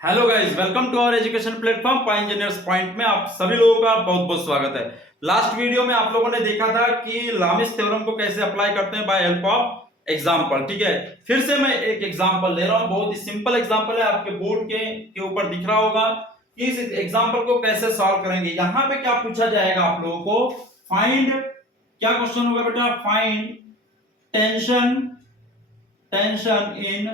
Hello guys, welcome to our education platform Pi Engineers Point में आप सभी लोगों का बहुत बहुत स्वागत है। लास्ट वीडियो में आप लोगों ने देखा था कि लामिस थ्योरम को कैसे अप्लाई करते हैं बाय हेल्प ऑफ एग्जांपल। ठीक है, फिर से मैं एक एग्जांपल ले रहा हूं, बहुत ही सिंपल एग्जांपल है, आपके बोर्ड के ऊपर दिख रहा होगा कि इस एग्जांपल को कैसे सॉल्व करेंगे। यहां पे क्या पूछा जाएगा आप लोगों को, फाइंड, क्या क्वेश्चन होगा बेटा, find tension tension in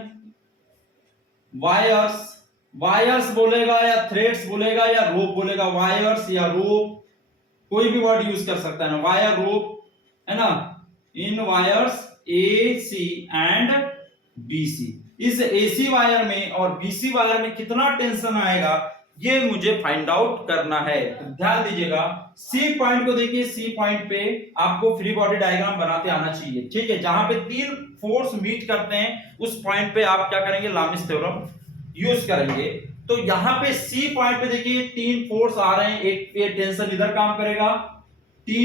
wires. Wires बोलेगा या थ्रेड्स बोलेगा या रोप बोलेगा, वायर्स या रोप, कोई भी वर्ड यूज कर सकता है ना, वायर रोप है ना, in wires A C and B C. इस एसी वायर में और बीसी वायर में कितना टेंशन आएगा ये मुझे फाइंड आउट करना है। तो ध्यान दीजिएगा, सी पॉइंट को देखिए, सी पॉइंट पे आपको फ्री बॉडी डायग्राम बनाते आना चाहिए। ठीक है, जहां पे तीन फोर्स मीट करते हैं उस पॉइंट पे आप क्या करेंगे, लामिस थ्योरम यूज करेंगे। तो यहां पे सी पॉइंट पे देखिए तीन फोर्स आ रहे हैं, एक ये टेंशन इधर काम करेगा टी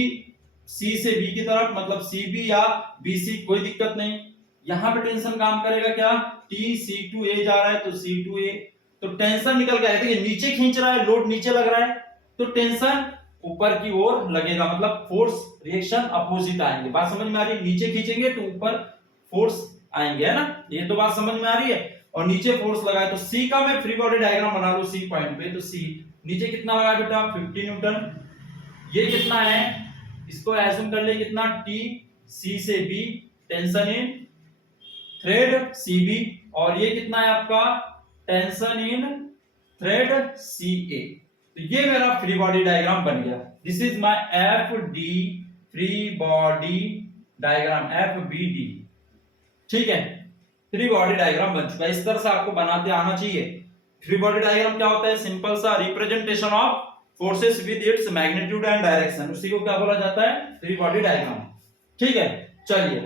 सी से बी की तरफ, मतलब सी बी या बी सी, कोई दिक्कत नहीं। यहां पे टेंशन काम करेगा क्या, टी सी टू ए जा रहा है तो सी टू ए, तो टेंशन निकल गया। देखिए नीचे खींच रहा है, लोड नीचे लग रहा है तो टेंशन ऊपर की ओर लगेगा, मतलब फोर्स रिएक्शन अपोजिट आएंगे। बात समझ में आ रही है, नीचे खींचेंगे तो ऊपर फोर्स आएंगे, है ना, ये तो बात समझ में आ रही है। और नीचे फोर्स लगाए तो सी का मैं फ्री बॉडी डायग्राम बना लूं सी पॉइंट पे, तो सी नीचे कितना लगा बेटा 50 न्यूटन, ये कितना है इसको एज्यूम कर ले कितना, टी सी से B, tension in thread C B, और ये कितना है आपका टेंशन इन थ्रेड सी ए। तो ये मेरा फ्री बॉडी डायग्राम बन गया। This is my F D free body diagram, F B D. ठीक है, फ्री बॉडी डायग्राम बन चुका है। इस तरह से आपको बनाते आना चाहिए। फ्री बॉडी डायग्राम क्या होता है, सिंपल सा representation of forces with its magnitude and direction, उसी को क्या बोला जाता है, फ्री बॉडी डायग्राम। ठीक है, चलिए,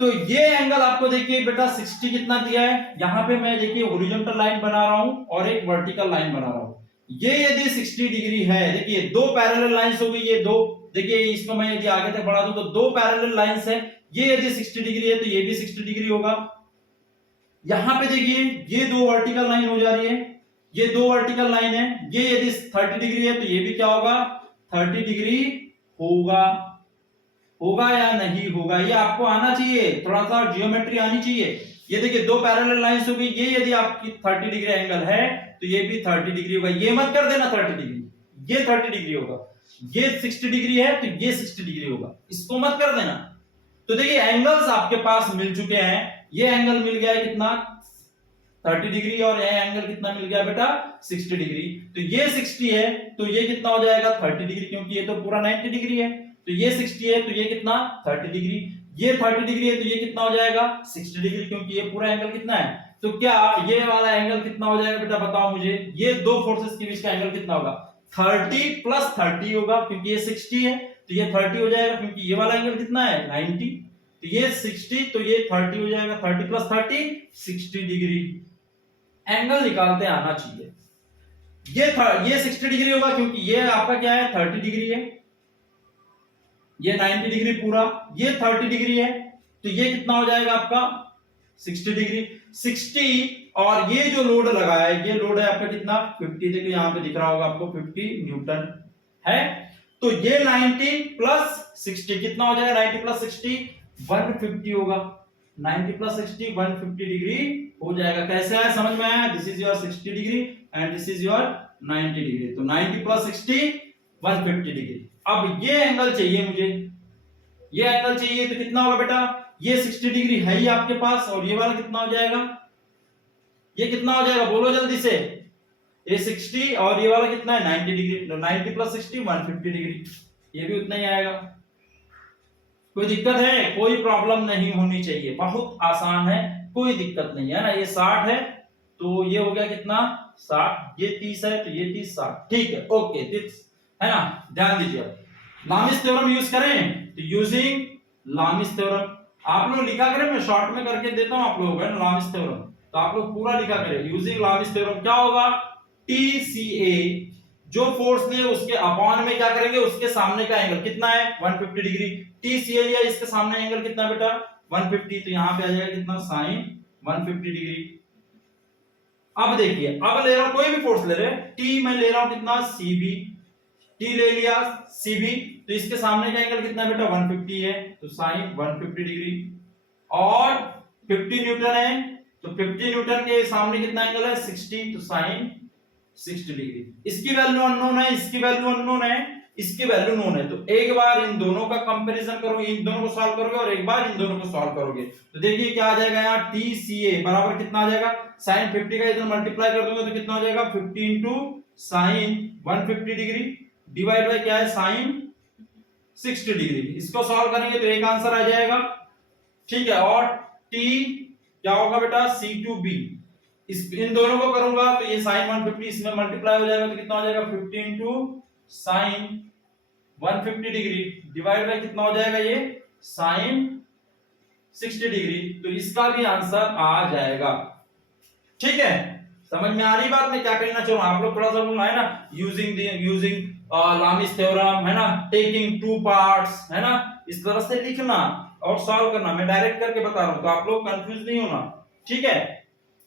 तो ये एंगल आपको देखिए बेटा 60 कितना दिया है, यहां पे मैं देखिए हॉरिजॉन्टल लाइन बना रहा हूं और एक वर्टिकल लाइन बना रहा हूं। ये यदि 60 डिग्री है, देखिए दो पैरेलल लाइंस हो गई, ये दो, देखिए इसको मैं यदि आगे तक बढ़ा दूं तो दो पैरेलल लाइंस है, ये यदि 60 डिग्री है तो ये भी 60 डिग्री होगा। यहां पे देखिए ये दो वर्टिकल लाइन हो जा रही है, ये दो वर्टिकल लाइन है, ये यदि 30 डिग्री है तो ये भी क्या होगा 30 डिग्री होगा। होगा या नहीं होगा ये आपको आना चाहिए, थोड़ा सा जियोमेट्री आनी चाहिए। ये देखिए दो पैरेलल लाइंस हो गई, ये यदि आपकी 30 डिग्री एंगल है तो ये भी 30 डिग्री होगा। ये मत कर देना 30 डिग्री, ये 30 डिग्री होगा। ये 60 डिग्री है तो ये 60 डिग्री होगा, इसको मत कर देना। तो देखिए एंगल्स आपके पास मिल चुके हैं, ये एंगल मिल गया है कितना 30 डिग्री, और ये एंगल कितना मिल गया बेटा 60 डिग्री। तो ये 60 है तो ये कितना हो जाएगा 30 डिग्री, क्योंकि ये तो पूरा 90 डिग्री है। तो ये 60 है तो ये कितना 30 डिग्री, ये 30 डिग्री है तो ये कितना हो जाएगा 60 डिग्री, क्योंकि ये पूरा एंगल कितना है। तो क्या ये वाला एंगल कितना हो जाएगा बेटा, बताओ मुझे, ये दो फोर्सेस के बीच का एंगल कितना होगा 30 प्लस 30 होगा, क्योंकि ये 60 है तो ये 30 हो जाएगा, क्योंकि ये वाला एंगल कितना है 90, तो ये 60 तो ये 30 हो जाएगा, 30 प्लस 30 60 डिग्री। एंगल निकालते आना चाहिए। ये 60 डिग्री होगा क्योंकि ये आपका क्या है 30 डिग्री है, ये 90 डिग्री पूरा, ये 30 डिग्री है, तो ये कितना हो जाएगा आपका 60 डिग्री। 60 और ये जो लोड लगा है, ये लोड है आपका कितना 50, देखिए यहां पे दिख रहा होगा आपको 50 न्यूटन है। तो ये 90 प्लस 60 कितना हो जाएगा, 90 प्लस 60 150 होगा, 90 प्लस 60 150 डिग्री हो जाएगा। कैसे आया, समझ में आया, this is your 60 degree and this is your 90 degree, तो 90 प्लस 60 150 डिग्री। अब ये एंगल चाहिए मुझे, ये एंगल चाहिए तो कितना होगा बेटा, ये 60 डिग्री है ही आपके पास, और ये वाला कितना हो जाएगा, ये कितना हो जाएगा बोलो जल्दी से, ये 60 और ये वाला कितना है 90 डिग्री, तो 90 प्लस 60 150 डिग्री, ये भी उतना ही आएगा। कोई दिक्कत है, कोई प्रॉब्लम नहीं होनी चाहिए, बहुत आसान है, कोई दिक्कत नहीं है ना। ये 60 है तो ये हो गया कितना 60, ये 30 है तो ये 30 60, ठीक है, ओके, है ना। ध्यान दीजिए, लामिस थ्योरम यूज करें तो यूजिंग लामिस थ्योरम, आप लोग लिखा करें, मैं शॉर्ट में करके देता हूं आप लोगों को, लामिस थ्योरम, तो आप लोग पूरा लिखा करें। यूजिंग लामिस थ्योरम क्या होगा, TCA जो फोर्स ने उसके अपॉन में क्या करेंगे, उसके सामने का एंगल कितना है 150 डिग्री, TCA लिया, इसके सामने एंगल कितना बेटा 150, तो यहां पे आ जाएगा कितना sin 150 डिग्री। अब देखिए, अब ले रहा हूं कोई भी फोर्स ले रहे हैं, टी मैं ले रहा हूं कितना, सीबी, टी ले लिया सीबी, तो इसके सामने का एंगल कितना है बेटा 150 है, तो साइन 150 डिग्री, और 50 न्यूटन है, तो 50 न्यूटन के सामने कितना एंगल है 60, तो साइन 60 डिग्री। इसकी वैल्यू अननोन है, इसकी वैल्यू अननोन है, इसकी वैल्यू नोन है, तो एक बार इन दोनों का कंपैरिजन करोगे, इन दोनों को सॉल्व करोगे और एक बार इन दोनों को सॉल्व करोगे, तो देखिए क्या आ जाएगा यहाँ TCA बराबर कितना आ जाएगा, साइन 50 का इधर मल्टीप्लाई कर दोगे तो कितना हो जाएगा 50 into sine 150 degree divide by क्या है साइन 60 डिग्री। इसको सॉल्व करेंगे तो एक आंसर आ जाएगा, ठीक है। और T क्या होगा बेटा C2B, इन दोनों को करूंगा तो ये साइन 150 इसमें मल्टीप्लाई हो जाएगा तो कितना हो जाएगा 50 into sine 150 degree divide by कितना हो जाएगा ये साइन 60 डिग्री, तो इसका भी आंसर आ जाएगा, ठीक है। समझ में आ रही बात, मैं क्या कहना चाहूँ, आप लोग थोड़ा सा बोलना है ना, यूजिंग लामिस थ्योरम है ना, टेकिंग टू पार्ट्स है ना, इस तरह से लिखना और सॉल्व करना, मैं डायरेक्ट करके बता रहा हूं तो आप लोग कंफ्यूज नहीं होना, ठीक है,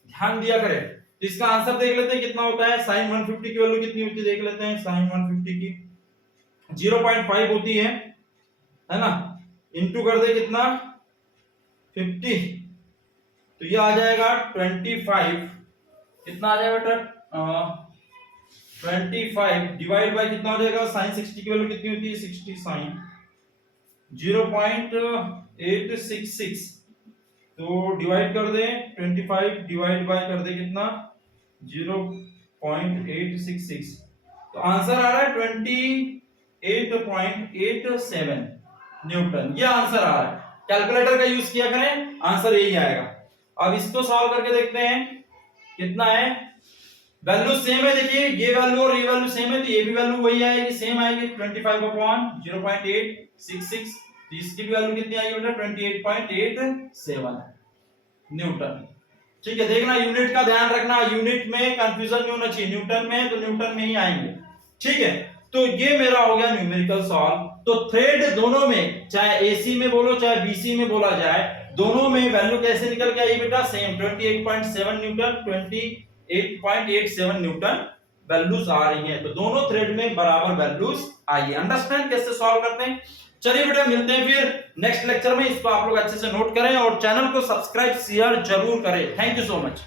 ध्यान दिया करें। तो इसका आंसर देख लेते हैं कितना होता है, साइन 150 की वैल्यू कितनी होती है देख लेते हैं, साइन 150 की 0.5 होती है ना, इंटू कर दे कितना 50, तो ये आ जाएगा 25, कितना आ जाएगा बेटा 25 डिवाइड बाय कितना हो जाएगा साइन 60 की वैल्यू कितनी होती है 60 साइन 0.866, तो डिवाइड कर दे 25 डिवाइड बाय कर दे कितना 0.866, तो आंसर आ रहा है 28.87 न्यूटन, ये आंसर आ रहा है। कैलकुलेटर का यूज किया करें, आंसर यही आएगा। अब इसको सॉल्व करके देखते हैं कितना है, वैल्यू सेम है, देखिए ये वैल्यू और ये वैल्यू सेम है तो ये भी वैल्यू वही आएगी, सेम आएगी 25/0.866, तो इसकी भी वैल्यू कितनी आएगी बेटा 28.87 न्यूटन, ठीक है। देखना यूनिट का ध्यान रखना, यूनिट में कंफ्यूजन नहीं होना चाहिए, न्यूटन में तो न्यूटन में ही आएंगे, ठीक है। तो ये मेरा हो गया न्यूमेरिकल सॉल्व। तो थ्रेड दोनों में, चाहे एसी में बोलो चाहे बीसी में बोला जाए, दोनों में वैल्यू कैसे निकल के आई बेटा सेम 28.7 न्यूटन 28.87 न्यूटन वैल्यूज आ रही हैं, तो दोनों थ्रेड में बराबर वैल्यूज आई है। अंडरस्टैंड कैसे सॉल्व करते हैं। चलिए बेटा मिलते हैं फिर नेक्स्ट लेक्चर में, इसको आप लोग अच्छे से नोट करें और चैनल को सब्सक्राइब शेयर जरूर करें। Thank you so much.